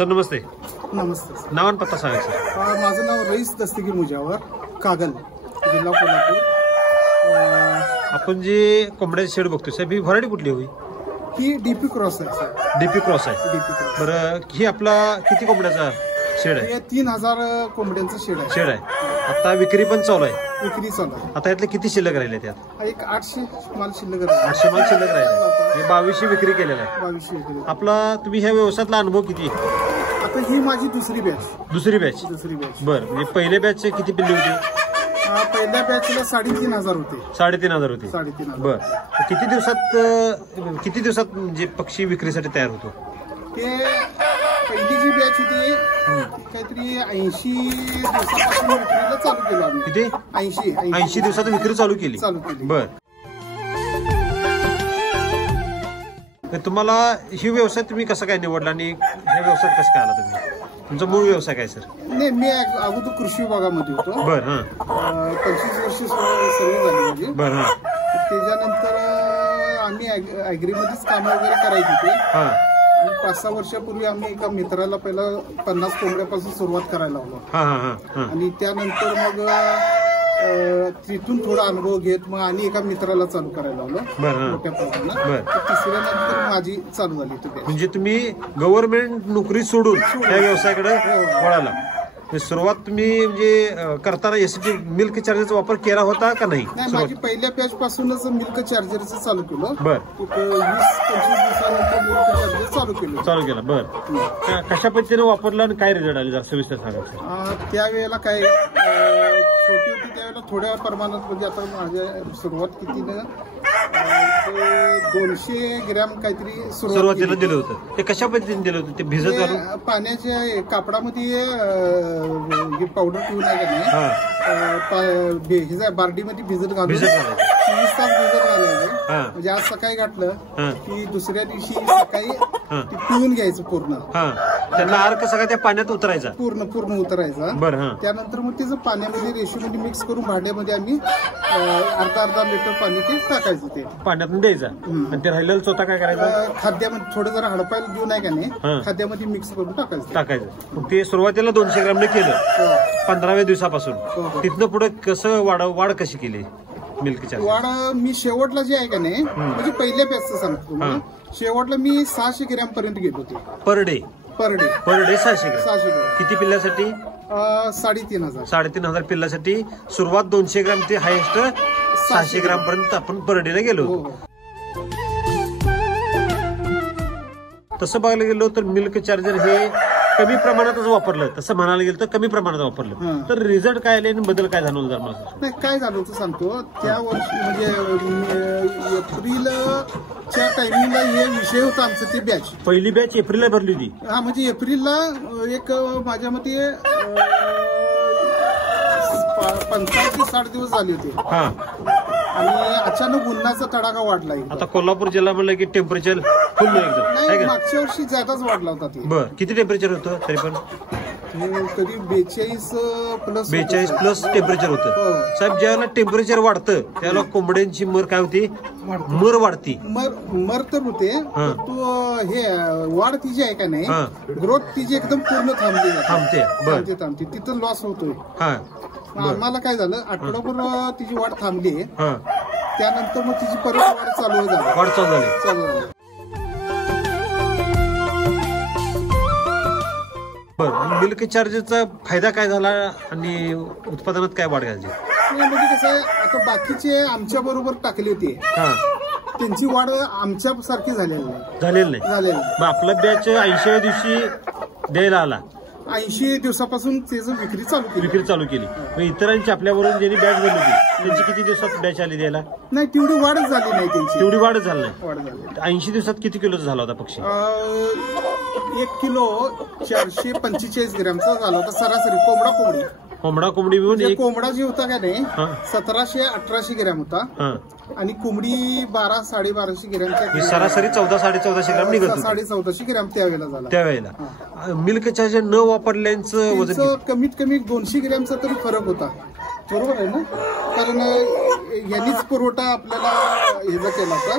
Sir नमस्ते. नमस्ते sir. नाव आणि पत्ता सांगा सर. माझं नाव रईस दस्तगीर मुजावर, कागल, जिल्हा कोल्हापूर. आपण जे कोंबड्याची शेड बघतोय साहेब, ही व्हरायटी कुठली होई? ही डीपी क्रॉस आहे सर. डीपी क्रॉस आहे. DP cross. बरं, ही आपला किती कोंबड्याचा शेड आहे? हे 3000 कोंबड्यांचं शेड आहे. शेड आहे. आता विक्री पण चालू आहे. विक्री चालू आहे. आता यातले किती शिल्लक राहिले? त्यात एक 800 माल शिल्लक आहे. 800 माल शिल्लक राहिले. 2200 विक्री केलेला आहे. 2200 विक्री. आपला तुम्ही ह्या व्यवसायातला अनुभव किती? आता ही माझी दुसरी बॅच. दुसरी बॅच. बरं, म्हणजे पहिल्या बॅचचे किती पिल्ले होते? पहिल्या बॅचला 3500 होते. 3500 होते. 3500. बरं, किती दिवसात म्हणजे पक्षी विक्रीसाठी तयार होतो? ते पहिली जी बॅच होती काहीतरी 80 दिवसापासून विक्रीला चालू केलं आम्ही. किती? 80 दिवसात विक्री चालू केली. बर, तुम्हाला ही व्यवसाय तुम्ही कसा काय निवडला आणि ह्या व्यवसायात कसं काय आला तुम्ही? तुमचा मूळ व्यवसाय काय सर? नाही, मी अगोदर कृषी विभागामध्ये होतो. बर. 25 वर्ष सर्व्हिस झाली माझी. बर. त्याच्यानंतर आम्ही ऍग्रीमध्येच काम वगैरे करायची होते. 5-6 वर्षापूर्वी आम्ही एका मित्राला पहिला 50 कोंबड्यापासून सुरुवात करायला लावलो. आणि त्यानंतर मग तिथून थोडा अनुभव घेत मग आणि एका मित्राला चालू करायला लावलं मोठ्या प्रमाणात. तिसऱ्यानंतर माझी चालू झाली. म्हणजे तुम्ही गव्हर्नमेंट नोकरी सोडून त्या व्यवसायाकडे वळाला. सुरुवात तुम्ही म्हणजे करताना एसटी मिल्क चार्जरचा वापर केला होता का नाही? माझी पहिल्या बॅच पासूनच मिल्क चार्जरचं चालू केलं. बर. 20-25 दिवसानंतर मिल्क चार्जर चालू केलं. बर. कशा पद्धतीने वापरला आणि काय रिझल्ट आले जरा सविस्तर सांगा. त्यावेळेला काय छोटी होती त्यावेळेला थोड्या प्रमाणात, म्हणजे आता माझ्या सुरुवात कितीनं 200 ग्रॅम काहीतरी सुरुवातीला दिलं होतं. ते कशा पद्धतीने दिलं होतं? ते भिजत घालून पाण्याच्या कापडामध्ये पावडर पिऊन बार्डीमध्ये भिजत घालून 24 तास भिजत घालायचं. म्हणजे आज सकाळी घातलं की दुसऱ्या दिवशी सकाळी ते पिऊन घ्यायचं पूर्ण. त्यांना अर्क सगळा त्या पाण्यात उतरायचा, पूर्ण उतरायचा. बरं. त्यानंतर मग त्याचं पाण्यामध्ये रेशोमध्ये मिक्स करून भांड्यामध्ये आम्ही अर्धा लिटर पाणी ते टाकायचं. ते पाण्यात द्यायचं आणि ते राहिलेलं चोथा काय करायचं? खाद्यामध्ये थोडं जरा हडपायला देऊ नाही का नाही, खाद्यामध्ये मिक्स करून टाकायचं. ते सुरुवातीला 200 ग्रॅमने केलं 15व्या दिवसापासून. तिथनं पुढे कसं वाढ कशी केली मिल्कच्या? वाढ मी शेवटला जे आहे का नाही, म्हणजे पहिल्या बॅचचं सांगतो. शेवटला मी 600 ग्रॅम पर्यंत घेत होते पर डे. 600 ग्रॅम. किती पिल्ल्यासाठी? 3500 पिल्ल्यासाठी सुरुवात 200 ग्रॅम ते हायेस्ट 600 ग्रॅम पर्यंत आपण पर डे ला गेलो. तसं बघायला गेलो तर मिल्क चार्जर हे कमी प्रमाणातच वापरलं. तसं म्हणायला गेलं तर कमी प्रमाणात वापरलं तर रिझल्ट काय आले आणि बदल काय जाणवलं? नाही, काय झालं होतं सांगतो. त्या वर्षी म्हणजे एप्रिलच्या टायमिंगला हे विषय होता आमचं. ते बॅच पहिली बॅच एप्रिलला भरली होती. म्हणजे एप्रिलला एक माझ्या मते 55-60 दिवस झाले होते. आणि अचानक उन्हाचा तडाखा वाढला. आता कोल्हापूर जिल्हा म्हणलं की टेम्परेचर फुल एकदम. मागच्या वर्षी जादाच वाढला होता. ते बरं, किती टेम्परेचर होतं तरी पण? कधी 42 प्लस टेम्परेचर होतं. साहेब, ज्यावेळेला टेम्परेचर वाढतं त्यावेळेला कोंबड्यांची मर काय होती? मर वाढती. मर तर होते. तो हे वाढ तिची आहे का नाही, ग्रोथ तिची एकदम पूर्ण थांबते. तिथं लॉस होतोय. आम्हाला काय झालं, आठवडाभर तिची वाढ थांबली. त्यानंतर मग तिची परत वाढ चालू झाली. मिल्क चार्जरचा फायदा काय झाला आणि उत्पादनात काय वाढ झाली? म्हणजे कसं आहे, आता बाकीचे आमच्या बरोबर टाकले होते त्यांची वाढ आमच्या सारखी झालेली नाही. आपला बॅच 80व्या दिवशी द्यायला आला. 80 दिवसापासून त्याचं विक्री चालू केली. इतरांची आपल्यावरून ज्यांनी बॅच भरली होती त्यांची किती दिवसात बॅच आली द्यायला? नाही, तेवढी वाढच झाली नाही. तेवढी वाढच झाली नाही. 80 दिवसात किती किलोचा झाला होता पक्षी? 1 किलो 445 ग्रॅमचा झाला होता सरासरी. कोंबडी मिळून कोंबडा जे होता का नाही 1700-1800 ग्रॅम होता. आणि कोंबडी 1200-1250 ग्रॅमच्या. सरासरी 1400-1450 ग्रॅम निघत. 1450 ग्रॅम त्यावेळेला झाला. त्यावेळेला मिल्क चार्जर न वापरल्यांचं वजन कमीत कमी 200 ग्रॅमचा तरी फरक होता. बरोबर आहे ना, कारण यांनीच पुरवठा आपल्याला ह्याचा केला होता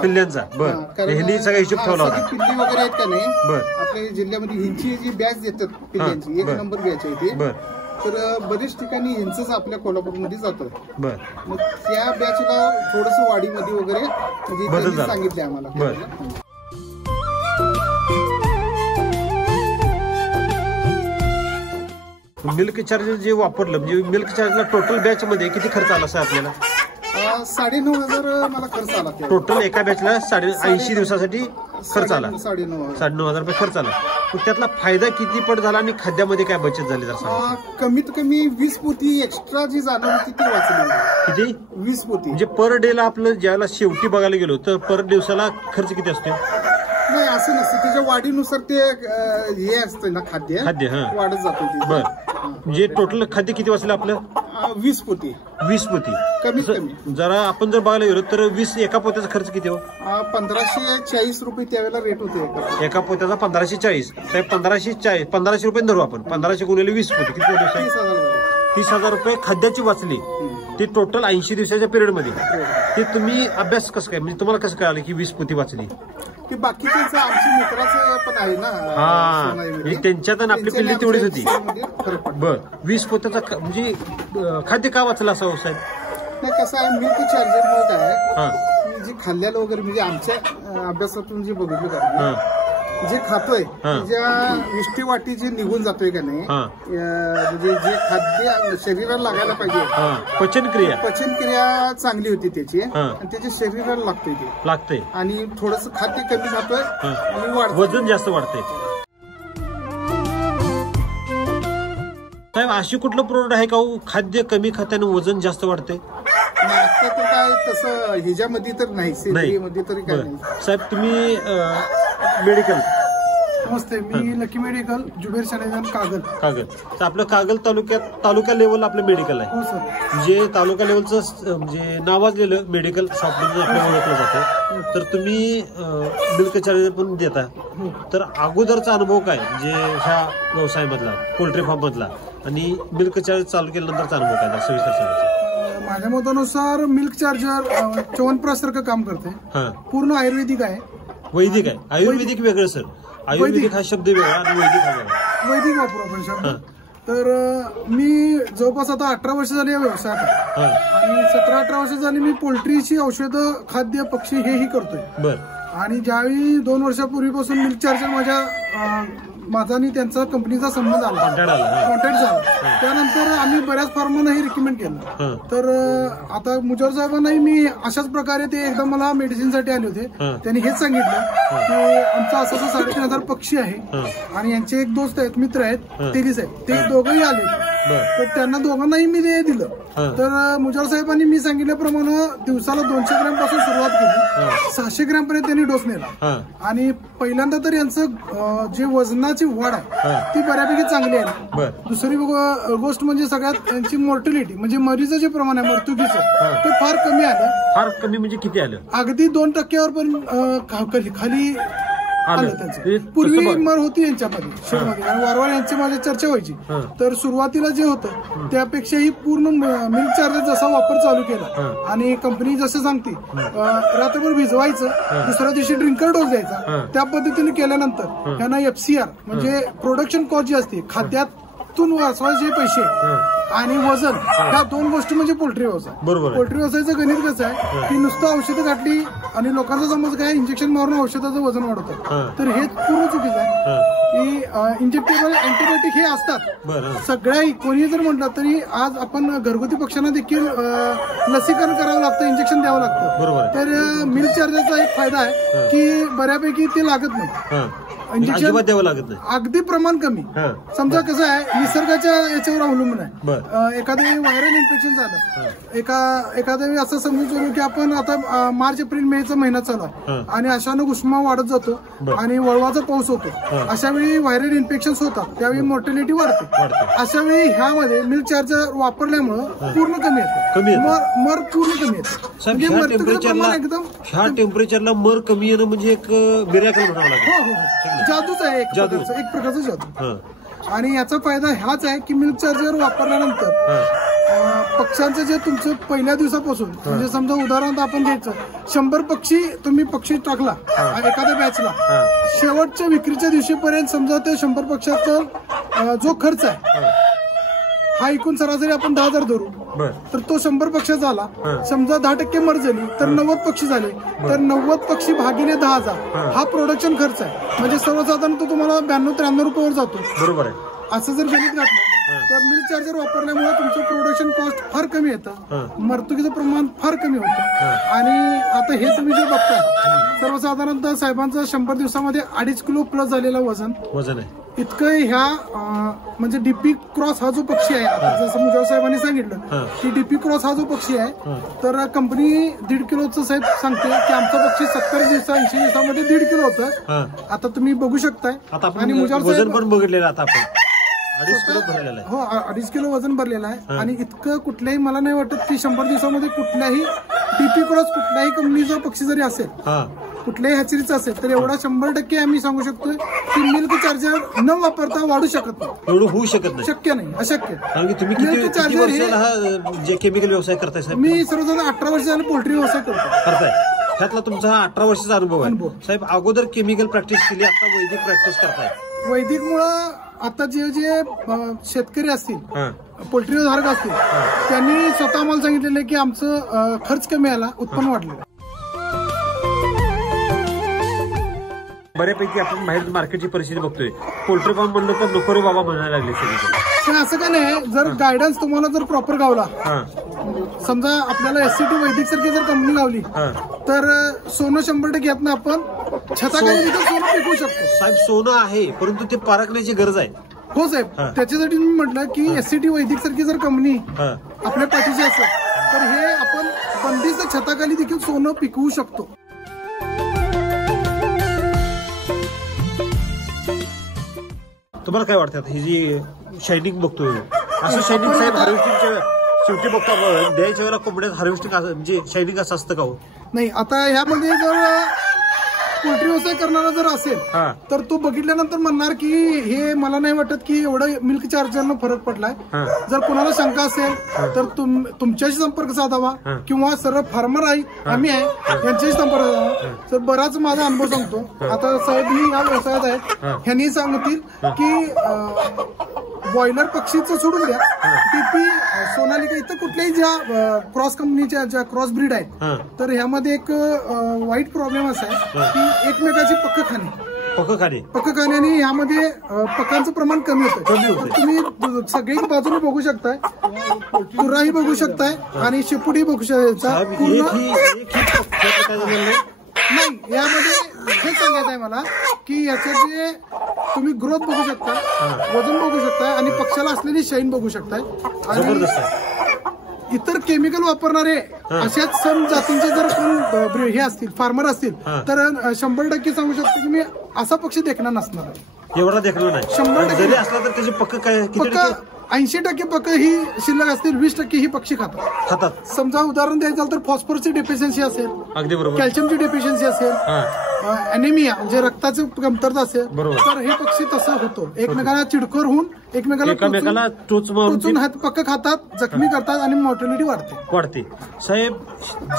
पिल्ल्यांचा. बरं, ह्यांनी सगळा हिशोब ठेवला होता. पिल्ली वगैरे आहेत का नाही, बरं, आपल्या जिल्ह्यामध्ये ह्यांची जी बॅच देतात पिल्ल्यांची, 1 नंबर बॅच आहे ती. तर बरेच ठिकाणी यांचंच आपल्या कोल्हापूरमध्ये जातं. मग त्या बॅचला थोडस वाढीमध्ये वगैरे म्हणजे सांगितले आम्हाला. मिल्क चार्जर जे वापरलं, म्हणजे मिल्क चार्जरला टोटल बॅच मध्ये किती खर्च आला सर आपल्याला? 9,500 मला खर्च आला. टोटल एका बॅचला 80 दिवसासाठी खर्च आला. 9,500 रुपये खर्च आला. त्यातला फायदा किती पट झाला आणि खाद्यामध्ये काय बचत झाली? कमीत कमी 20 पोती एक्स्ट्रा जी जाणार होती ती वाचली. किती? 20 पोती. म्हणजे पर डे ला आपलं ज्याला शेवटी बघायला गेलो तर पर दिवसाला खर्च किती असतो? नाही, असं नसतं. त्याच्या वाढीनुसार ते हे असतं ना, खाद्य वाढत जातो. बरं, म्हणजे टोटल खाद्य किती वाचलं आपलं? 20 पोती. 20 पोती कमीत कमी. जरा आपण जर बघायला गेलो तर 20 एका पोत्याचा खर्च किती हो? 1540 रुपये त्यावेळेला रेट होते. एका पोत्याचा 1540. साहेब 1540 रुपये धरू आपण. 1500 गुणिले 20 पोती किती? 30,000 रुपये खाद्याची वाचली. ती टोटल 80 दिवसाच्या पिरियड मध्ये. ते तुम्ही अभ्यास कसं काय, म्हणजे तुम्हाला कसं कळालं की 20 पोती वाचली? की बाकीचं आमच्या मित्राचं पण आहे ना, त्यांच्यात आपली पिल्ली तेवढीच होती. बर, 20 पोत्याचा म्हणजे खाद्य का वाचलं असावं साहेब? नाही, कसं आहे, मिल्क चार्जर मुळे काय जे खाल्ल्याला वगैरे, म्हणजे आमच्या अभ्यासातून जे बघितलं का, जे खातोय ज्या विष्टी वाटी जे निघून जातोय का नाही, म्हणजे जे खाद्य शरीराला लागायला पाहिजे, पचनक्रिया चांगली होती त्याची, आणि त्याच्या शरीराला लागतंय आणि थोडस खाद्य कमी खातोय आणि वजन जास्त वाढतंय. साहेब अशी कुठलं प्रोडक्ट आहे का खाद्य कमी खात्याने वजन जास्त वाढते? आता तर काय तसं ह्याच्यामध्ये तर नाही, सेंद्रियमध्ये तरी काय नाही. साहेब तुम्ही मेडिकल? नमस्ते, मी लकी मेडिकल, जुबेर शाळेदान कागल. तर आपलं कागल तालुका लेवल आपलं मेडिकल आहे. हो सर. जे तालुका लेवलचं म्हणजे नावाजलेलं मेडिकल शॉप म्हणून आपलं ओळखलं जातं. तर तुम्ही मिल्क चार्जर पण देता. तर अगोदरचा अनुभव काय जे ह्या व्यवसायामधला, पोल्ट्री फार्म मधला, आणि मिल्क चार्जर चालू केल्यानंतरचा अनुभव काय सविस्तर सांगायचा? माझ्या मतानुसार मिल्क चार्जर च्यवनप्राश सारखं काम करते. पूर्ण आयुर्वेदिक आहे. वैदिक आहे? आयुर्वेदिक वेगळं सर. आयुर्वेदिक हा शब्द वेगळा आणि वैदिक हा वेगळा. वैदिक वापरू आपण शब्द. तर मी जवळपास आता 18 वर्ष झाली या व्यवसायात, आणि 17-18 वर्ष झाली मी पोल्ट्रीची औषधं, खाद्य, पक्षी हेही करतोय. बरं. आणि ज्यावेळी 2 वर्षापूर्वीपासून मिल्क चार्जर माझा आणि त्यांचा कंपनीचा संबंध आला, कॉन्टॅक्ट झाला, त्यानंतर आम्ही बऱ्याच फार्मांनाही रिकमेंड केलं. तर आता मुजर साहेबांनाही मी अशाच प्रकारे, ते एकदा मला मेडिसिनसाठी आले होते, त्यांनी हेच सांगितलं की आमचा असं 3,500 पक्षी आहे आणि यांचे एक दोस्त आहेत, मित्र आहेत, तेरी साहेब, ते दोघंही आले. तर त्यांना दोघांनाही मी ते दिलं. तर मुजर साहेबांनी मी सांगितल्याप्रमाणे दिवसाला 200 ग्रॅम पासून सुरुवात केली, 600 ग्रॅम पर्यंत त्यांनी डोस नेला. आणि पहिल्यांदा तर यांचं जे वजनाची वाढ आहे ती बऱ्यापैकी चांगली आहे. दुसरी गोष्ट म्हणजे सगळ्यात यांची मॉर्टिलिटी, म्हणजे मरीचं जे प्रमाण आहे मृत्यूचं, ते फार कमी आलं. फार कमी म्हणजे किती आलं? अगदी 2% पण खाली आलं त्यांचं. पूर्वी मर होती यांच्यामध्ये शेडमध्ये, आणि वारंवार यांची माझी चर्चा व्हायची. तर सुरुवातीला जे होतं त्यापेक्षाही पूर्ण मिल्क चार्जर जसा वापर चालू केला, आणि कंपनी जसं सांगते रात्रभर भिजवायचं, दुसऱ्या दिवशी ड्रिंकर डोस द्यायचा, त्या पद्धतीने केल्यानंतर त्यांना FCR म्हणजे प्रोडक्शन कॉस्ट जी असते, खाद्यातून वाचवायचे पैसे आणि वजन, ह्या 2 गोष्टी म्हणजे पोल्ट्री व्यवसाय. पोल्ट्री व्यवसायाचं गणित कसं आहे की नुसतं औषधं घातली आणि लोकांचा समज काय इंजेक्शन मारून औषधाचं वजन वाढवतं, तर हेच पूर्ण चुकीचं आहे. की इंजेक्टेबल अँटीबायोटिक हे असतात सगळ्या, कोणी जर म्हटलं तरी आज आपण घरगुती पक्ष्यांना देखील लसीकरण करावं लागतं, इंजेक्शन द्यावं लागतं. तर मिल्क चार्जरचा एक फायदा आहे की बऱ्यापैकी ते लागत नाही, इंजेक्शन द्यावं लागत नाही, अगदी प्रमाण कमी. समजा कसं आहे, निसर्गाच्या याच्यावर अवलंबून आहे. एखादं व्हायरल इन्फेक्शन झालं, एखाद्या वेळी असं समजून की आपण आता मार्च-एप्रिल मेचा महिना चालू आहे आणि अचानक उष्मा वाढत जातो आणि वळवाचा पाऊस होतो, अशा वेळी व्हायरल इन्फेक्शन होतात, त्यावेळी मॉर्टिलिटी वाढते. अशा वेळी ह्यामध्ये मिल्क चार्जर वापरल्यामुळे पूर्ण कमी येतं, मर पूर्ण कमी येतं. एकदम ह्या टेम्परेचरला मर कमी येणं म्हणजे एक मिरॅकल म्हणावं लागेल. जादूच आहे एक प्रकारचा जादू. आणि याचा फायदा हाच आहे की मिल्क चार्जर वापरल्यानंतर पक्ष्यांचं जे तुमचं पहिल्या दिवसापासून म्हणजे समजा उदाहरण आपण घ्यायचं 100 पक्षी टाकला एखाद्या बॅचला, शेवटच्या विक्रीच्या दिवशीपर्यंत समजा ते 100 पक्षाचा जो खर्च आहे हा एकूण सरासरी आपण 10,000 धरू, तर तो 100 पक्षाचा झाला. समजा 10% मर झाली तर 90 पक्षी झाले, तर 90 पक्षी भागिले 10,000 हा प्रोडक्शन खर्च आहे. म्हणजे सर्वसाधारण तो तुम्हाला 92-93 रुपयावर जातो. बरोबर आहे. असं जर गणित घातलं तर मिल्क चार्जर वापरल्यामुळे तुमचं प्रोडक्शन कॉस्ट फार कमी येतं, मर्तुकीचं प्रमाण फार कमी होतं. आणि आता हे तुम्ही जे बघताय सर्वसाधारणतः साहेबांचं 100 दिवसामध्ये 2.5 किलो प्लस झालेला वजन आहे. इतकं ह्या म्हणजे डीपी क्रॉस हा जो पक्षी आहे, जसं मुजावर साहेबांनी सांगितलं की डीपी क्रॉस हा जो पक्षी आहे, तर कंपनी 1.5 किलोचं साहेब सांगते की आमचा पक्षी 70 दिवसा 80 दिवसामध्ये 1.5 किलो होतं. आता तुम्ही बघू शकताय. आणि मुजावर साहेब पण बघितलेलं आता आपण 2.5 किलो भरलेलं आहे. हो, 2.5 किलो वजन भरलेलं आहे. आणि इतकं कुठल्याही मला नाही वाटत की 100 दिवसामध्ये कुठल्याही डीपी क्रॉस कुठल्याही कंपनीचा पक्षी जरी असेल, कुठल्याही हॅचरीचा असेल, तर एवढा 100% आम्ही सांगू शकतो की मिल्क चार्जर न वापरता वाढू शकत नाही. एवढं होऊ शकत नाही, शक्य नाही, अशक्य. मिल्क चार्जर जे केमिकल व्यवसाय करताय मी सर्वसाधारण 18 वर्ष झालं पोल्ट्री व्यवसाय करताय. त्यातला तुमचा हा 18 वर्षाचा अनुभव आहे साहेब. अगोदर केमिकल प्रॅक्टिस केली, आता वैदिक प्रॅक्टिस करताय. वैदिकमुळं आता जे शेतकरी असतील, पोल्ट्री धारक असतील, त्यांनी स्वतः आम्हाला सांगितलेलं आहे की आमचं खर्च कमी आला, उत्पन्न वाढलं. बऱ्यापैकी आपण बाहेर मार्केटची परिस्थिती बघतोय, पोल्ट्री फार्म म्हणलं तर नको रे बाबा म्हणायला लागले सगळे. असं का नाही, जर गायडन्स तुम्हाला जर प्रॉपर गावला, समजा आपल्याला एससीटी वैदिक सारखी जर कंपनी लावली तर सोनं 100% यातनं आपण छताखाली सोनं पिकवू शकतो. साहेब सोनं आहे, परंतु ते पारखण्याची गरज आहे. हो साहेब, त्याच्यासाठी मी म्हटलं की एससीटी वैदिक सारखी जर कंपनी आपल्या पाठीची असेल तर हे आपण बंदिस्त छताखाली देखील सोनं पिकवू शकतो. तुम्हाला काय वाटतं ही जी शायनिंग बघतोय, असं शायनिंग साहेब हार्वेस्टिंगच्या शेवटी बघतो द्यायच्या वेळेला कोंबड्यात हार्वेस्टिंग म्हणजे शायनिंग असं असतं का? हो नाही. आता ह्यामध्ये जर पोल्ट्री व्यवसाय करणारा जर असेल तर तो बघितल्यानंतर म्हणणार की हे मला नाही वाटत की एवढं मिल्क चार्जरनं फरक पडलाय. जर कोणाला शंका असेल तर तुमच्याशी संपर्क साधावा किंवा सर्व फार्मर आहे आम्ही आहे यांच्याशी संपर्क साधावा. तर बराच माझा अनुभव सांगतो. आता साहेब मी या व्यवसायात आहे, ह्यांनी सांगतील की बॉयलर पक्षीचं सोडून द्या, टीपी सोनालिका इथं कुठल्याही ज्या क्रॉस कंपनीच्या ज्या क्रॉस ब्रीड आहेत, तर ह्यामध्ये एक वाईट प्रॉब्लेम असा आहे की एकमेकाची पक्क खाण्याने यामध्ये पक्कांचं प्रमाण कमी होतं. तुम्ही सगळी बाजूने बघू शकताय, तुराही बघू शकताय आणि शेपुटी बघू शकता. नाही, यामध्ये हे सांगायचं आहे मला की याचं जे तुम्ही ग्रोथ बघू शकता, वजन बघू शकताय आणि पक्षाला असलेली शाईन बघू शकताय. आणि इतर केमिकल वापरणारे अशाच सम जातींचे जर कोण हे असतील फार्मर असतील तर 100% सांगू शकतो की मी असा पक्षी देखणार नसणार आहे. एवढा देखणार नाही. 100% असला तर त्याचे पक्क काय 80% पक्क ही शिल्लक असतील, 20% ही पक्षी खातात. समजा उदाहरण द्यायचं झालं तर फॉस्फरसची डेफिशियन्सी असेल, अगदी बरोबर, कॅल्शियमची डेफिशियन्सी असेल, अॅनिमिया म्हणजे रक्ताची कमतरता असेल, तर हे पक्षी तसं होतो. एकमेकांना चिडखोर होऊन एकमेकाला टोचून पक्क खातात, जखमी करतात आणि मॉर्टॅलिटी वाढते. साहेब,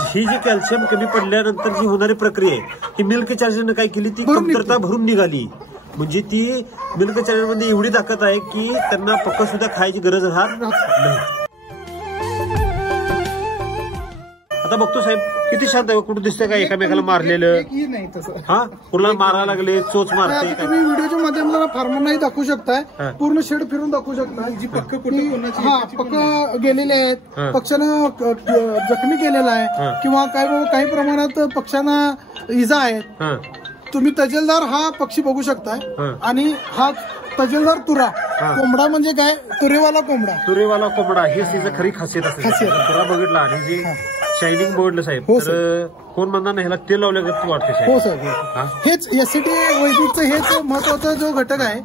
ही जी कॅल्शियम कमी पडल्यानंतर जी होणारी प्रक्रिया आहे ही मिल्क चार्जरनं काय केली, ती कमतरता भरून निघाली. म्हणजे ती मिल्क चार्जर मध्ये एवढी ताकद आहे की त्यांना पक्क सुद्धा खायची गरज राहत नाही. आता बघतो साहेब किती शांत आहे, कुठं दिसतंय का एकामेकाला मारलेलं नाही तसं. हा, कुणाला मारायला लागले, चोच मारते. तुम्ही व्हिडिओच्या माध्यमाला फार्मर नाही दाखवू शकताय, पूर्ण शेड फिरून दाखवू शकता. जी पक्क पक्क गेलेले आहेत, पक्ष्यांना जखमी केलेला आहे किंवा काही प्रमाणात पक्ष्यांना इजा आहे. तुम्ही तजेलदार हा पक्षी बघू शकताय आणि हा तजेलदार तुरा कोंबडा म्हणजे काय, तुरेवाला कोंबडा ही तिचं खरी खासियत असते. तुरा बघितला आणि जी शायनिंग बघितलं साहेब, तर कोण म्हणणार नाही ह्याला तेल लावल्यागत वाटते. हो साहेब, हेच एससीटी वैदिकचं हेच महत्वाचा जो घटक आहे,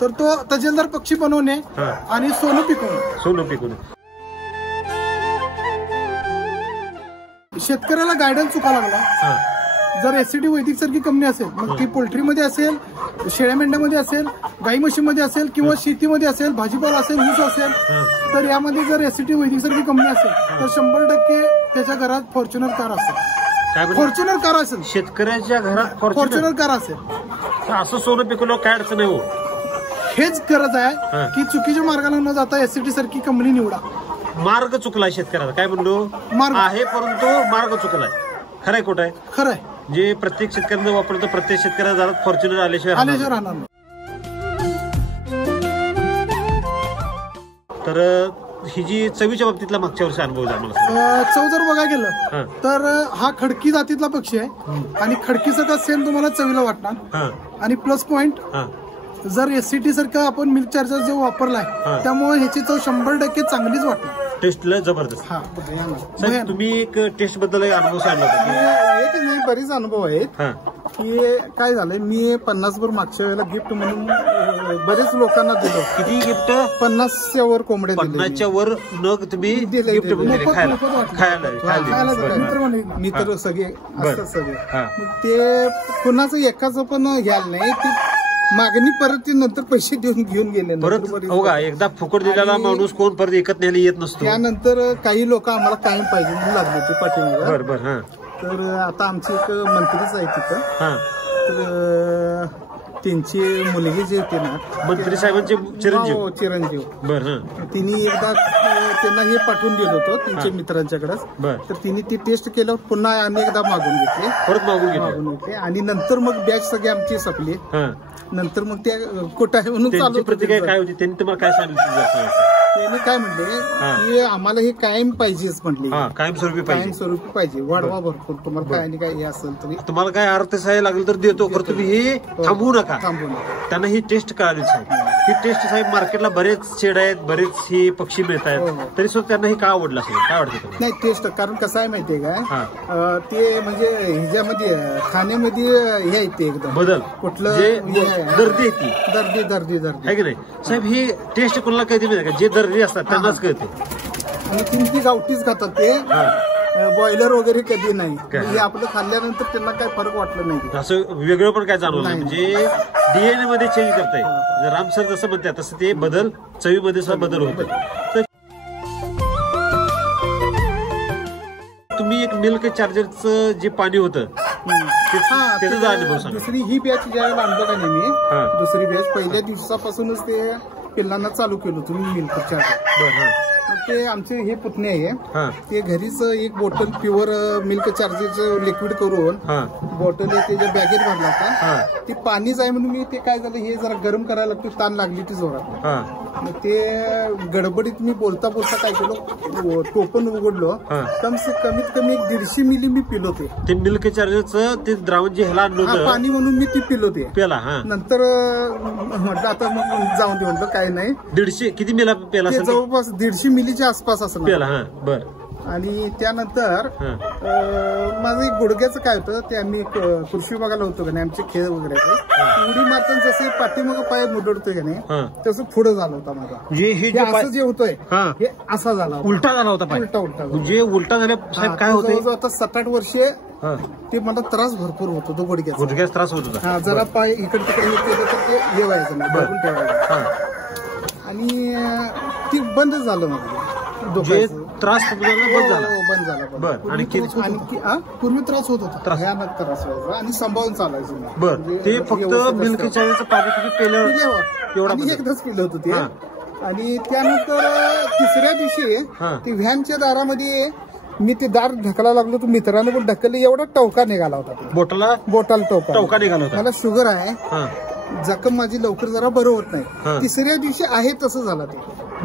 तर तो तजेलदार पक्षी बनवणे आणि सोनं पिकवणे. शेतकऱ्याला गायडन्स चुका लागला जर एससीटी वैदिक सारखी कंपनी असेल, मग ती पोल्ट्रीमध्ये असेल, शेळ्या मेंढ्यामध्ये असेल, गाई म्हशीमध्ये असेल किंवा शेतीमध्ये असेल, भाजीपाला असेल, ऊस असेल, तर यामध्ये जर एससीटी वैदिक सारखी कंपनी असेल तर 100% त्याच्या घरात फॉर्च्युनर कार असेल. फॉर्च्युनर कार असेल, शेतकऱ्याच्या घरात फॉर्च्युनर कार असेल. असं सोनं पिकवलं काय अडचण नाही हो. हेच गरज आहे की चुकीच्या मार्गाला न जाता एससीटी सारखी कंपनी निवडा. मार्ग चुकलाय शेतकऱ्याचा, काय म्हणलो मार्ग आहे परंतु मार्ग चुकलाय. खरंय खोट आहे? खरंय. जे प्रत्येक शेतकऱ्यांना वापरतो प्रत्येक शेतकऱ्याच्या घरात फॉर्च्युनर आल्याशिवाय राहणार नाही. तर ही जी चवीच्या बाबतीतला मागच्या वर्षी अनुभव झाला मला. चव जर बघा गेलं तर हा खडकी जातीतला पक्षी आहे आणि खडकीसारखा सेम तुम्हाला चवीला वाटणार. आणि प्लस पॉइंट, जर एससीटी सारखं आपण मिल्क चार्जर जो वापरलाय त्यामुळे ह्याची चव 100% चांगलीच वाटणार. टेस्टला जबरदस्त. तुम्ही एक टेस्ट बद्दल अनुभव सांगितला होता. एक नाही, बरेच अनुभव आहेत. की काय झालंय, मी 50 भर मागच्या वेळेला गिफ्ट म्हणून बरेच लोकांना दिलं. किती गिफ्ट? 50च्या वर कोंबडे. 50च्या वर नग तुम्ही गिफ्ट खायला मित्र सगळे असतात सगळे. ते कुणाचं एकाचं पण घ्यायला नाही, ती मागणी परत ते नंतर पैसे देऊन घेऊन गेले. परत हो का, एकदा फुकट दिलेला माणूस कोण परत एकत न्यायला येत नसतो. त्यानंतर काही लोक आम्हाला कायम पाहिजे म्हणून लागले ते पाठीमागे. बरोबर. तर आता आमचे एक मंत्रीच आहे तिथं, तर त्यांची मुलगी जी होती ना, मंत्री साहेबांचे चिरंजीव, तिने एकदा त्यांना हे पाठवून दिलं होतं त्यांच्या मित्रांच्याकडेच. तर तिने ती टेस्ट केलं, पुन्हा अनेकदा मागून घेतले, परत मागून घेतले. आणि नंतर मग बॅच सगळी आमची संपली. नंतर मग त्या कुठं आहे म्हणून चालू. प्रतिक्रिया काय होती, त्यांनी तुम्हाला काय सांगितलं? त्यांनी काय म्हणले की आम्हाला हे कायम पाहिजेच म्हटले, कायमस्वरूपी पाहिजे, वाढवा भरपूर, तुम्हाला काय आणि काय हे असेल तरी, तुम्हाला काय अर्थ साहेब लागेल तर देतो, खरं तुम्ही हे थांबवू नका. त्यांना ही टेस्ट कळाली साहेब. ही टेस्ट साहेब मार्केटला बरेच शेड आहेत, बरेच ही पक्षी मिळत आहेत, तरी सुद्धा त्यांना हे का आवडलं असेल? काय वाटतं? नाही टेस्ट, कारण कसं आहे माहितीये काय, ते म्हणजे ह्याच्यामध्ये खाण्यामध्ये हे येते एकदम बदल, कुठलं दर्दी येते, दर्दी आहे की नाही साहेब? ही टेस्ट कोणाला कळते माहिती का? जे दर्दी असतात त्यांनाच कळते. आणि ती गावठीच खातात ते, बॉयलर वगैरे कधी नाही. हे आपलं खाल्ल्यानंतर त्यांना काय फरक वाटलं नाही, असं वेगळं पण काय जाणवलं नाही. म्हणजे डीएनए मध्ये चेंज करताय, राम सर जसं म्हणतात तसं ते बदल चवीमध्ये सुद्धा बदल होतो. तुम्ही एक मिल्क चार्जरचं जे पाणी होतं त्याचा अनुभव सांगा. दुसरी ही बॅच ज्यावेळेला आणलं का नाही मी, दुसरी बॅच पहिल्या दिवसापासूनच ते पिल्लांना चालू केलं तुम्ही मिल्क चार्जर. ते आमचे हे पुतणे आहे, ते घरीच एक बॉटल प्युअर मिल्क चार्जरचं लिक्विड करून बॉटल त्याच्या बॅगेत भरला होता. ती पाणीच आहे म्हणून मी ते काय झालं, हे जरा गरम करायला लागतो, ताण लागली ती जोरात. मग ते गडबडीत मी बोलता काय केलं, टोपण उघडलो, कमीत कमी 150 मिली मी पिलो ते मिल्क चार्जरचं ते द्रावण जे ह्याला आणलं होतं पाणी म्हणून मी ती पिलो ते पेला. नंतर म्हटलं आता मग जाऊन दे, म्हटलं काय नाही. 150 किती मिला पेला? जवळपास 150 मिलीच्या आसपास असं पेला. बर. आणि त्यानंतर माझं एक गुडघ्याचं काय होतं, ते आम्ही कृषी विभागाला होतो का नाही, आमचे खेळ वगैरे उडी मारताना जसे पाठीमागं पाय मुडतोय का नाही, तसं पुढे झालं होता माझा. असं जे होतोय हे असा झाला, उलटा झाला होता, उलटा. म्हणजे उलटा झाल्या साहेब काय होतं, आता 7-8 वर्षे ते मला त्रास भरपूर होत होतो, गुडघ्याचा त्रास होत होता. जरा पाय इकडे तिकडे केलं तर ते हे व्हायचं नाही, बघून ठेवायचं. आणि ती बंद झालं माझं त्रास बंद झाला. आणखी पूर्वी त्रास होत होता, भयानक त्रास व्हायचा आणि सांभाळून चालायचं. बरं, ते फक्त मिल्क चार्जरचं पाणी तुम्ही पेलं एकदाच पिलं होतं ते. आणि त्यानंतर तिसऱ्या दिवशी ती व्हॅनच्या दारामध्ये मी ते दार ढकला लागलो, तो मित्रानं पण ढकललं, एवढा टवका निघाला होता, बोटाला टवका निघाला होता. मला शुगर आहे, जखम माझी लवकर जरा बरं होत नाही. तिसऱ्या दिवशी आहे तसं झालं, ते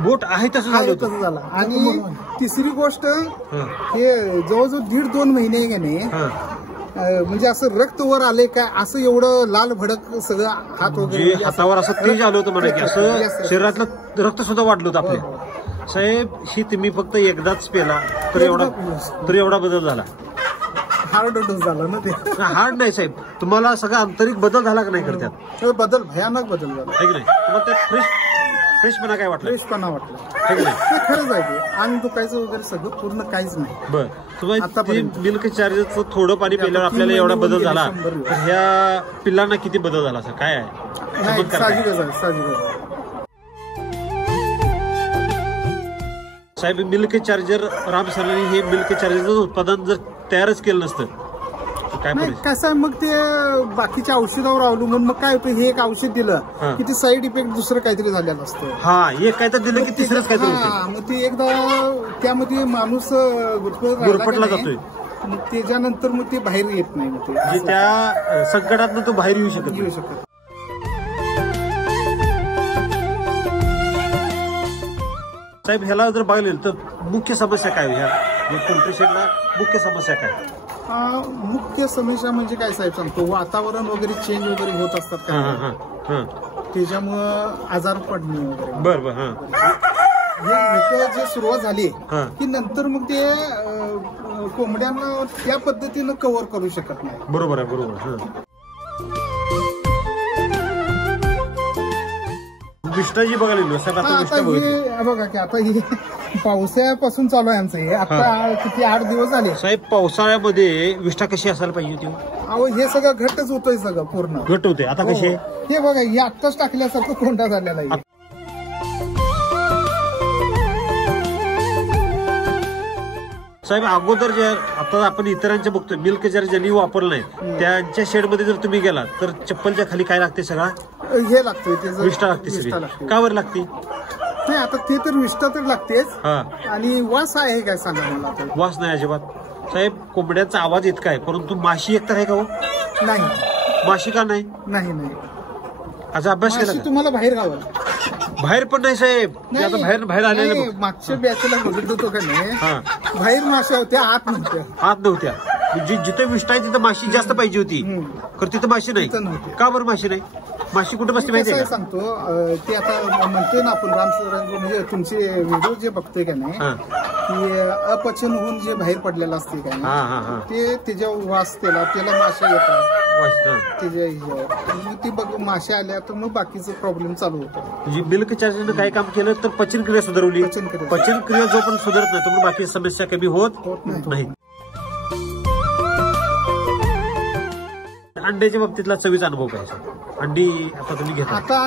बोट आहे तसं झालं. आणि तिसरी गोष्ट, हे जवळजवळ 1.5-2 महिने आहे का नाही, म्हणजे असं रक्त वर आले काय, असं एवढं लाल भडक सगळं हात वगैरे हातावर असं तेज आलं होतं म्हणा की, असं शरीरातलं रक्त सुद्धा वाढलं होतं आपल्या. साहेब ही तुम्ही फक्त एकदाच पेला तर एवढा बदल झाला. हार्ड डोस झाला ना ते. हार्ड नाही साहेब, तुम्हाला सगळा आंतरिक बदल झाला का नाही? करतात बदल, भयानक बदल झाला आहे की नाही? तुम्हाला त्यात फ्रेशपणा काय वाटलं? फ्रेशपणा वाटला. है की नाही? खरंच आहे ते. अंग दुखायचं वगैरे सगळं पूर्ण काहीच नाही. बर, तुम्हाला मिल्क चार्जरचं थोडं पाणी पिल्यावर आपल्याला एवढा बदल झाला, तर ह्या पिल्लांना किती बदल झाला सर? काय आहे? साहजिकच आहे, साहजिकच आहे. साहेब, मिल्क चार्जर राम सरांनी हे मिल्क चार्जरचं उत्पादन जर तयारच केलं नसतं काय कसं आहे मग ते बाकीच्या औषधावर अवलंबून मग काय होतं, हे एक औषध दिलं की ते साईड इफेक्ट दुसरं काहीतरी झालेलं असतं. हा, एक काय तर दिलं की तिसरंच काहीतरी होतं. मग ते एकदा त्यामध्ये माणूस गुरफटला जातोय, मग त्याच्यानंतर मग ते बाहेर येत नाही. मग ते त्या संकटात तो बाहेर येऊ शकत. साहेब, ह्याला जर बघायला तर मुख्य समस्या काय ह्या पोल्ट्री शेडला मुख्य समस्या काय? मुख्य समस्या म्हणजे काय साहेब सांगतो, वातावरण वगैरे चेंज वगैरे होत असतात का, त्याच्यामुळं आजार पडणे वगैरे. बरं. हे जे सुरुवात झाली की नंतर मग ते कोंबड्यांना त्या पद्धतीनं कव्हर करू शकत नाही. बरोबर आहे, बरोबर. विष्टाची बघायला साहेब, आता बघा की आता हे पावसाळ्यापासून चालू आहे आमचं. हे आता किती 8 दिवस झाले. साहेब, पावसाळ्यामध्ये विष्ठा कशी असायला पाहिजे होती? अहो, हे सगळं घट्टच होतंय, सगळं पूर्ण घट होते. आता कशी? हे बघा, हे आत्ताच टाकल्यासारखं कोंडा झालेला आहे. साहेब, अगोदर जे आता आपण इतरांच्या बघतोय मिल्क चार्जर ज्यांनी वापरलं नाही त्यांच्या शेडमध्ये जर तुम्ही गेला तर चप्पलच्या खाली काय लागते? सगळा हे लागतंय, विष्ठा लागते सगळी. का बरं लागते? नाही, आता ते तर विष्ठा तर लागतेच. आणि वास आहे काय सांगा मला? वास नाही अजिबात. साहेब, कोंबड्याचा आवाज इतका आहे, परंतु माशी एकतर आहे का? हो, नाही. माशी का नाही? नाही. असा अभ्यास केला? तुम्हाला बाहेर गावाल बाहेर पण नाही साहेब, आता बाहेर आलेले मागच्या बॅचला बघितलं होतो का नाही, बाहेर माश्या होत्या, आत नव्हत्या. जिथे विष्ठा आहे तिथं माशी जास्त पाहिजे होती, तर तिथं माशी नाही. का बरं माशी नाही? माशी कुठे बसते माहिती आहे? सांगतो ते आता म्हणतोय ना आपण रामसरांचे म्हणजे तुमचे व्हिडिओ जे बघतोय का नाही, की अपचन होऊन जे बाहेर पडलेलं असते का नाही, ते त्याच्या वास त्याला माश्या येतात. ती बघ माश्या आल्या तर मग बाकीचे प्रॉब्लेम चालू होतात. मिल्क चार्जरनं काय काम केलं तर पचनक्रिया सुधारवली. पचनक्रिया जो पण सुधारत नाही तर बाकी समस्या कमी होत नाही. अंड्याच्या बाबतीतला चवीचा अनुभव काय? अंडी आता तुम्ही घेता? आता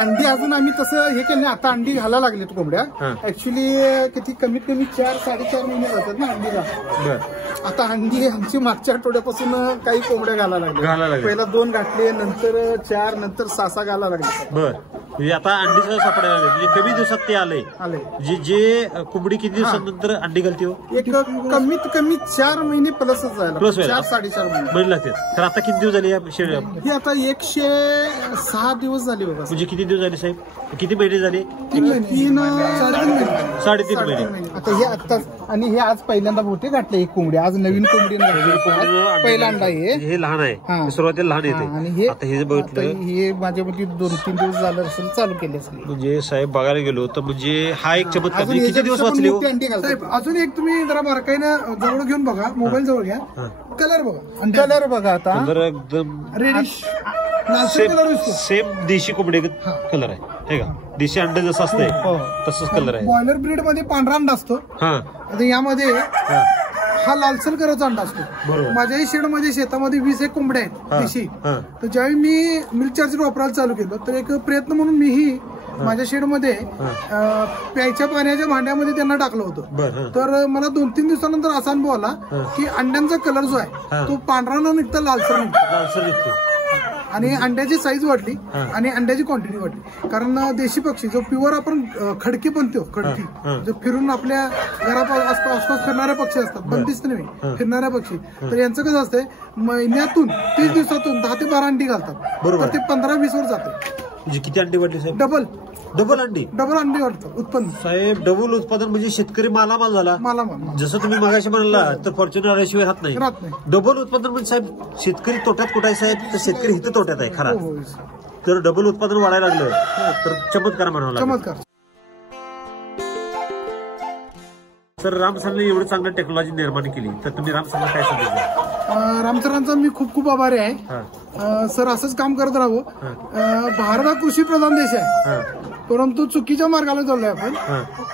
अंडी अजून आम्ही तसं हे केलं नाही. आता अंडी घालायला लागलेत कोंबड्या. ऍक्च्युली किती कमीत कमी 4-4.5 महिने जातात ना अंडीला. आता अंडी आमची मागच्या आठवड्यापासून काही कोंबड्या घालायला लागल्या. पहिला 2 घातले, नंतर 4, नंतर 6 घालायला लागले. बरं, आता अंडी सापडायला लागले म्हणजे कमी दिवसात ते आले. जे कोंबडी किती दिवसानंतर अंडी घालते? एक कमीत कमी 4 महिने प्लसच जायला, 4-4.5 महिने लागते. तर आता किती दिवस झाले हे? आता 106 दिवस झाले बघा. म्हणजे किती दिवस झाले साहेब? किती महिने झाले? 3-3 3.5 महिने. आता हे आत्ताच, आणि हे आज पहिल्यांदा बहुतेक घातले एक कोंबडी. आज नवीन कोंबडी पहिल्यांदा. हे लहान आहे, सुरुवातीला लहान येते. आणि हे बघितलं, हे माझ्यामध्ये 2-3 दिवस झालं असेल चालू केले असले. म्हणजे साहेब बघायला गेलो तर म्हणजे हा एक चमत्कार. किती दिवस वाचले साहेब? अजून एक तुम्ही जरा बारकाईनं जवळ घेऊन बघा, मोबाईल जवळ घ्या, कलर बघा. कलर बघा आता एकदम रेडिश सेम देशी कोंबडी कलर आहे, हे का? देशी अंडे जसं असतंय तसंच कलर आहे. बॉयलर ब्रीड मध्ये पांढरा अंडा असतो. आता यामध्ये हा लालसर कलरचा अंडा असतो. माझ्याही शेडमध्ये शेतामध्ये 20 कोंबड्या आहेत देशी. तर ज्यावेळी मी मिल्क चार्जर वापरायला चालू केलं तर एक प्रयत्न म्हणून मीही माझ्या शेडमध्ये प्यायच्या पाण्याच्या भांड्यामध्ये त्यांना टाकलं होतं. तर मला 2-3 दिवसानंतर असा अनुभव आला की अंड्यांचा कलर जो आहे तो पांढरा न निघता लालसर निघतो. आणि अंड्याची साईज वाढली आणि अंड्याची क्वांटिटी वाढली. कारण देशी पक्षी जो प्युअर आपण खडकी बनतो, खडकी जो फिरून आपल्या आसपास फिरणारे पक्षी असतात, बंदिस्त नाही फिरणाऱ्या पक्षी, तर यांचं कसं असतंय, महिन्यातून 30 दिवसातून 10 ते 12 अंडी घालतात. तर ते 15-20 वर जाते. म्हणजे किती अंडी वाढली साहेब? डबल अंडी वाढतं उत्पन्न. साहेब, डबल उत्पादन म्हणजे शेतकरी मालामाल झाला. जसं तुम्ही मगाशी म्हणाला तर फॉर्च्युनर आल्याशिवाय राहत नाही. डबल उत्पादन म्हणजे साहेब शेतकरी तोट्यात कुठे आहे साहेब? तर शेतकरी इथं तोट्यात आहे खरा. तर डबल उत्पादन वाढायला लागलं तर चमत्कार म्हणावं लागेल. सर, राम सरने एवढं चांगलं टेक्नॉलॉजी निर्माण केली तर तुम्ही राम सरला काय सांगितलं? रामसरांचा मी खूप खूप आभारी आहे. सर असंच काम करत राहावं. भारत हा कृषी प्रधान देश आहे, परंतु चुकीच्या मार्गाला चाललोय आपण.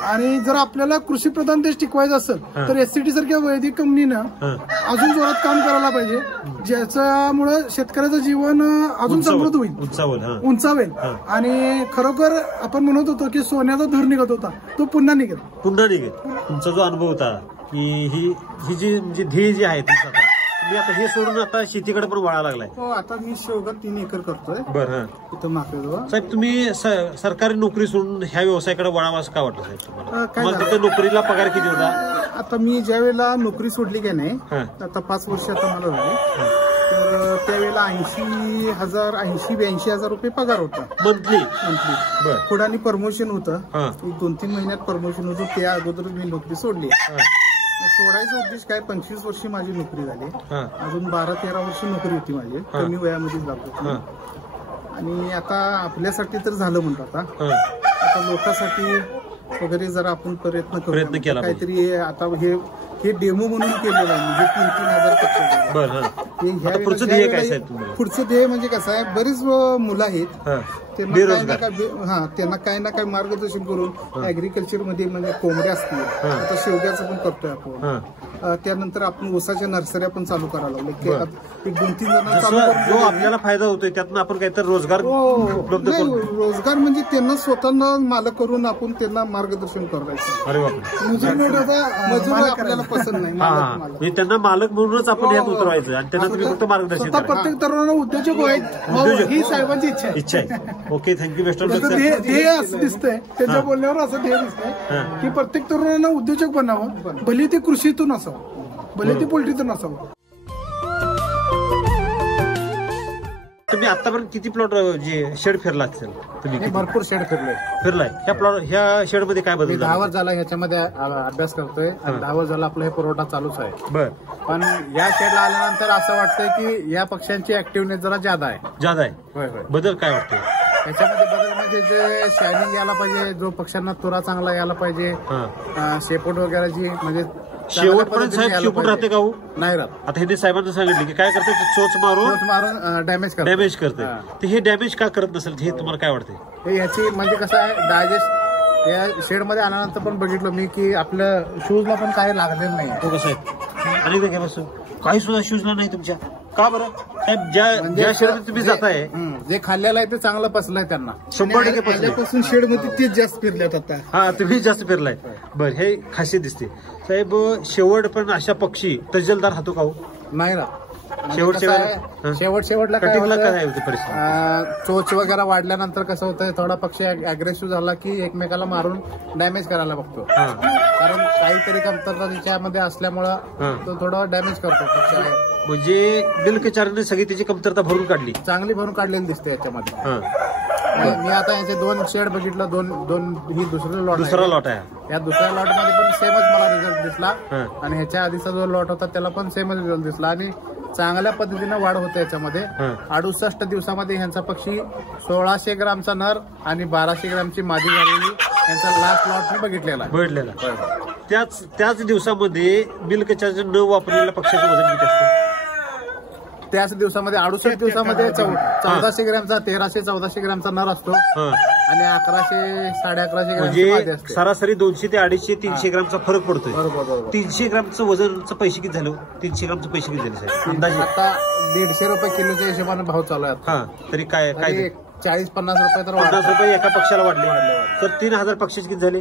आणि जर आपल्याला कृषी प्रधान देश टिकवायचा असेल तर एससीटी सारख्या वैदिक कंपनीनं अजून जोरात काम करायला पाहिजे, ज्याच्यामुळे शेतकऱ्याचं जीवन अजून समृद्ध होईल, उंचावेल. आणि खरोखर आपण म्हणत होतो की सोन्याचा धूर निघत होता, तो पुन्हा निघेल. तुमचा जो अनुभव होता की ही जी म्हणजे ध्येय जे आहे तुमचं, तुम्ही आता हे सोडून आता शेतीकडे पण वळा लागलाय. हो, आता मी शेवगा 3 एकर करतोय. बरं. इथं माकेजवळ. साहेब तुम्ही सरकारी नोकरी सोडून ह्या व्यवसायाकडे वळावा असं का वाटलं साहेब तुम्हाला? तिथे नोकरीला पगार किती होता? आता मी ज्या वेळेला नोकरी सोडली की नाही, आता 5 वर्ष आता मला झाली, तर त्यावेळेला 80,000 रुपये पगार होता मंथली. पुढे प्रमोशन होतं, 2-3 महिन्यात प्रमोशन होतं. त्या अगोदर मी नोकरी सोडली. सोडायचा उद्देश काय, 25 वर्षी माझी नोकरी झाली, अजून 12-13 वर्षी नोकरी होती माझी, कमी वयामध्येच लागतो. आणि आता आपल्यासाठी तर झालं म्हणतात, आता लोकांसाठी वगैरे जरा आपण प्रयत्न केला काहीतरी. आता हे डेमो म्हणून केलेलं आहे, म्हणजे 3-3 हजार पक्ष. पुढचं ध्येय म्हणजे कसं आहे, बरीच मुलं आहेत, त्यांना काही ना काही मार्गदर्शन करून ऍग्रिकल्चर मध्ये म्हणजे कोंबड्या असतील, आता शेवग्याचं पण करतोय आपण. त्यानंतर आपण ऊसाच्या नर्सऱ्या पण चालू करायला लागले. 1-2-3 जणांना चालू जो आपल्याला फायदा होतोय त्यातून आपण काहीतरी रोजगार उपलब्ध करू. रोजगार म्हणजे त्यांना स्वतःना मालक करून आपण त्यांना मार्गदर्शन करायचं. अरे बापरे. मजूर आपल्याला पसंत नाही, त्यांना मालक म्हणूनच आपण यात उतरवायचं आणि त्यांना तुम्ही फक्त मार्गदर्शन. प्रत्येक तरुणाला उद्योजक व्हायचं ही साहेबांची इच्छा आहे. Okay, thank you. बेस्ट ऑफ लक. ध्येय असं दिसतंय त्यांच्या बोलण्यावर, असं ध्येय दिसतंय की प्रत्येक तरुणांना उद्योजक बनावं, भले ते कृषीतून असावं, भले ते पोल्ट्रीतून असावं. तुम्ही आतापर्यंत किती प्लॉट जे शेड फिरला असेल तुम्ही? भरपूर शेड फिरलाय. ह्या शेड मध्ये काय बदल? 10 वर्ष झाला ह्याच्यामध्ये अभ्यास करतोय, 10 वर्ष झाला आपला हे पुरवठा चालूच आहे. बर. पण या शेडला आल्यानंतर असं वाटतंय की या पक्ष्यांची ऍक्टिव्हनेस जरा जादा आहे. होय. बदल काय वाटतंय याच्यामध्ये? बदल म्हणजे जे शायनिंग यायला पाहिजे, जो पक्षांना तुरा चांगला यायला पाहिजे, शेपूट वगैरेची म्हणजे शेवटपर्यंत साहेब शेपूट राहते का? नाही राहत. आता हे साहेबांना सांगितलं की काय करते, चोच मारून डॅमेज करते. ते हे डॅमेज का करत नसेल हे तुम्हाला काय वाटते? याची म्हणजे कसं आहे, डायजेस्ट या शेड मध्ये आल्यानंतर पण बघितलं मी की आपल्या शूजला पण काही लागलेलं नाही. तो कसं आहे आणि काही सुद्धा शूजला नाही तुमच्या? का बरं साहेब? ज्या शेडमध्ये तुम्ही जाताय, जे खाल्लेलं आहे ते चांगलं पसलंय त्यांना. 100% पसलं. शेड मध्ये तेच जास्त फिरल्यात आता. तुम्ही जास्त फिरलाय. बरं, हे खासियत दिसते साहेब. शेवट पण अशा पक्षी तजलदार राहतो का? नाही राहत. शेवटला काय चोच वगैरे वाढल्यानंतर कसं होतंय, थोडा पक्षी अग्रेसिव्ह झाला की एकमेकाला मारून डॅमेज करायला बघतो, कारण काहीतरी कमतरता त्याच्यामध्ये असल्यामुळं तो थोडं डॅमेज करतो पक्षी. म्हणजे मिल्क चार्जरने सगळी त्याची कमतरता भरून काढली, चांगली भरून काढलेली दिसते याच्यामध्ये. मी आता याचे 2 शेड बघितलं, दोन ही दुसरा लॉट आहे. या दुसऱ्या लॉट मध्ये पण सेमच मला रिझल्ट दिसला, आणि ह्याच्या आधीचा जो लॉट होता त्याला पण सेमच रिझल्ट दिसला, आणि चांगल्या पद्धतीने वाढ होते याच्यामध्ये. 68 दिवसामध्ये ह्यांचा पक्षी 1600 ग्रामचा नर आणि 1200 ग्रामची मादी झालेली यांचा लास्ट लॉट मी बघितलेला. त्याच दिवसामध्ये मिल्क चार्जर न वापरलेल्या पक्षाचं वजन किती असतं? त्याच दिवसामध्ये 68 दिवसामध्ये 1400 ग्रॅमचा, 1300-1400 ग्रॅमचा नर असतो, आणि 1100-11.5 ग्रॅम असते. सरासरी 200 ते 250-300 ग्रॅमचा फरक पडतोय. 300 ग्रॅमचं वजनचं पैसे किती झालं? 300 ग्रॅमचं पैसे किती झाले साहेब अंदाजे? आता 150 रुपये किलोच्या हिशोबाने भाव चालू आहे. तरी काय 40-50 रुपये तर 50 रुपये एका पक्षाला वाढले, तर 3000 पक्षाचे किती झाले?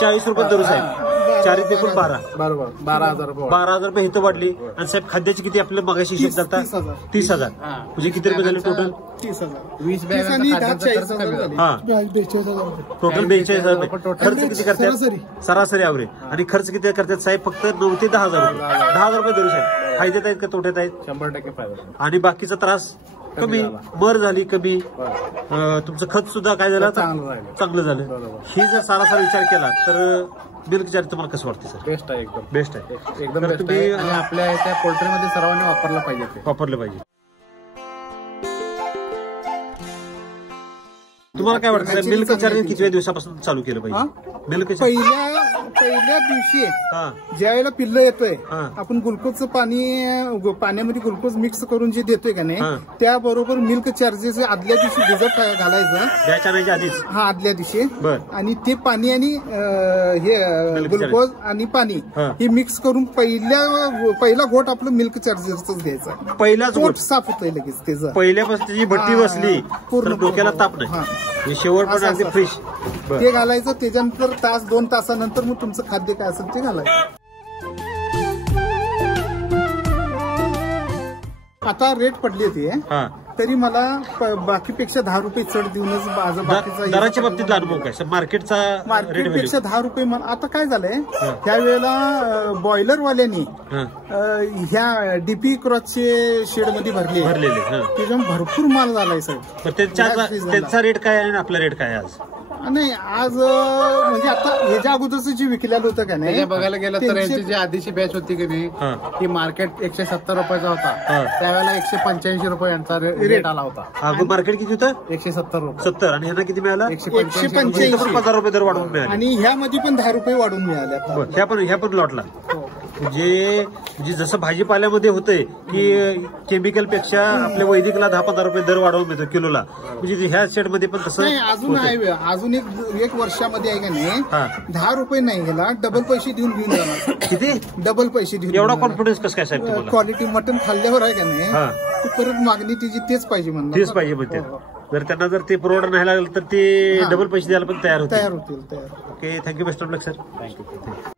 40 रुपये दर साहेब. 4 ते 12, बरोबर 12,000 रुपये इथं वाढली. आणि साहेब खाद्याची किती आपल्या मगाशी हिशोब जातात? 30,000. म्हणजे किती रुपये झाले टोटल? 20 टोटल 42,000 रुपये. खर्च किती करतात सरासरी ॲव्हरेज? आणि खर्च किती करतात साहेब? फक्त 9 ते 10,000 रुपये. 10,000 रुपये धरू साहेब. फायद्यात आहेत का तोट्यात आहेत? 100% फायदा. आणि बाकीचा त्रास कमी, मर झाली कमी, तुमचं खत सुद्धा काय झालं चांगलं झालं. हे जर सारासार विचार केला तर मिल्क चार्जर तुम्हाला कसं वाटतं सर? बेस्ट आहे, एकदम बेस्ट आहे. एकदम तुम्ही आपल्या त्या पोल्ट्रीमध्ये सर्वांनी वापरलं पाहिजे. तुम्हाला काय वाटतं मिल्क चार्जर किती दिवसापासून चालू केलं पाहिजे? मिल्क पहिल्या पहिल्या दिवशी हा ज्या वेळेला पिल्लं येतोय हा. आपण ग्लुकोजचं पाण्यामध्ये ग्लुकोज मिक्स करून जे देतोय का हा. नाही त्याबरोबर मिल्क चार्जेस आदल्या दिवशी भिजत घालायचं द्यायच्या नाही आधीच हा आदल्या दिवशी बर आणि ते पाणी आणि हे ग्लुकोज आणि पाणी हा. हे मिक्स करून पहिला घोट आपलं मिल्क चार्जरच घ्यायचा. पहिलाच पोट गोट साफ होतंय लगेच त्याचं. पहिल्यापासून त्याची भट्टी हा, बसली पूर्ण तर डोक्याला ताप हा. नाही शेवट पण असं, अगदी असं. फ्रेश ते घालायचं त्याच्यानंतर 1-2 तासानंतर मग तुमचं खाद्य काय असेल ते घालायचं. आता रेट पडली होती हा तरी मला बाकीपेक्षा 10 रुपये चढ देऊनच माझं बाकीचा दराच्या बाबतीतला अनुभव काय मार्केटचा रेट मार्केटपेक्षा 10 रुपये आता काय झालंय त्यावेळेला बॉयलरवाल्यांनी ह्या डीपी क्रॉसचे शेड मध्ये भरलेले त्याच्यामुळे भरपूर माल झालाय साहेब. त्यांचा रेट काय आहे आणि आपला रेट काय आज नाही आज म्हणजे आता ह्याच्या अगोदरच जे विकलेलं होतं का नाही बघायला गेलं तर यांची जी आधीची बॅच होती की नाही ती मार्केट 170 रुपयाचा होता त्यावेळेला 185 रुपये यांचा रेट आला होता. अगोदर मार्केट किती होतं 170 रुपये 70 आणि ह्यांना किती मिळालं 185 15 रुपये दर वाढवून मिळाले आणि ह्यामध्ये पण 10 रुपये वाढून मिळाले आता. ह्या पण लॉटला म्हणजे जसं भाजीपाल्यामध्ये होतंय की केमिकल पेक्षा आपल्या वैदिकला 10-15 रुपये दर वाढवून मिळतो किलोला म्हणजे ह्या सेट मध्ये पण तसं नाही अजून आहे अजून एक वर्षामध्ये आहे का नाही 10 रुपये नाही गेला डबल पैसे देऊन घेऊन जाणार. किती डबल पैसे देऊन एवढा कॉन्फिडन्स कसं काय साहेब तुम्हाला क्वालिटी मटन खाल्ल्यावर आहे का नाही परत मागणी तिची तेच पाहिजे म्हणणार तेच पाहिजे म्हणते जर त्यांना जर ते परवडा नाही लागलं तर ते डबल पैसे द्यायला पण तयार होतील. तयार होतील. Okay thank you best of luck sir. Thank you.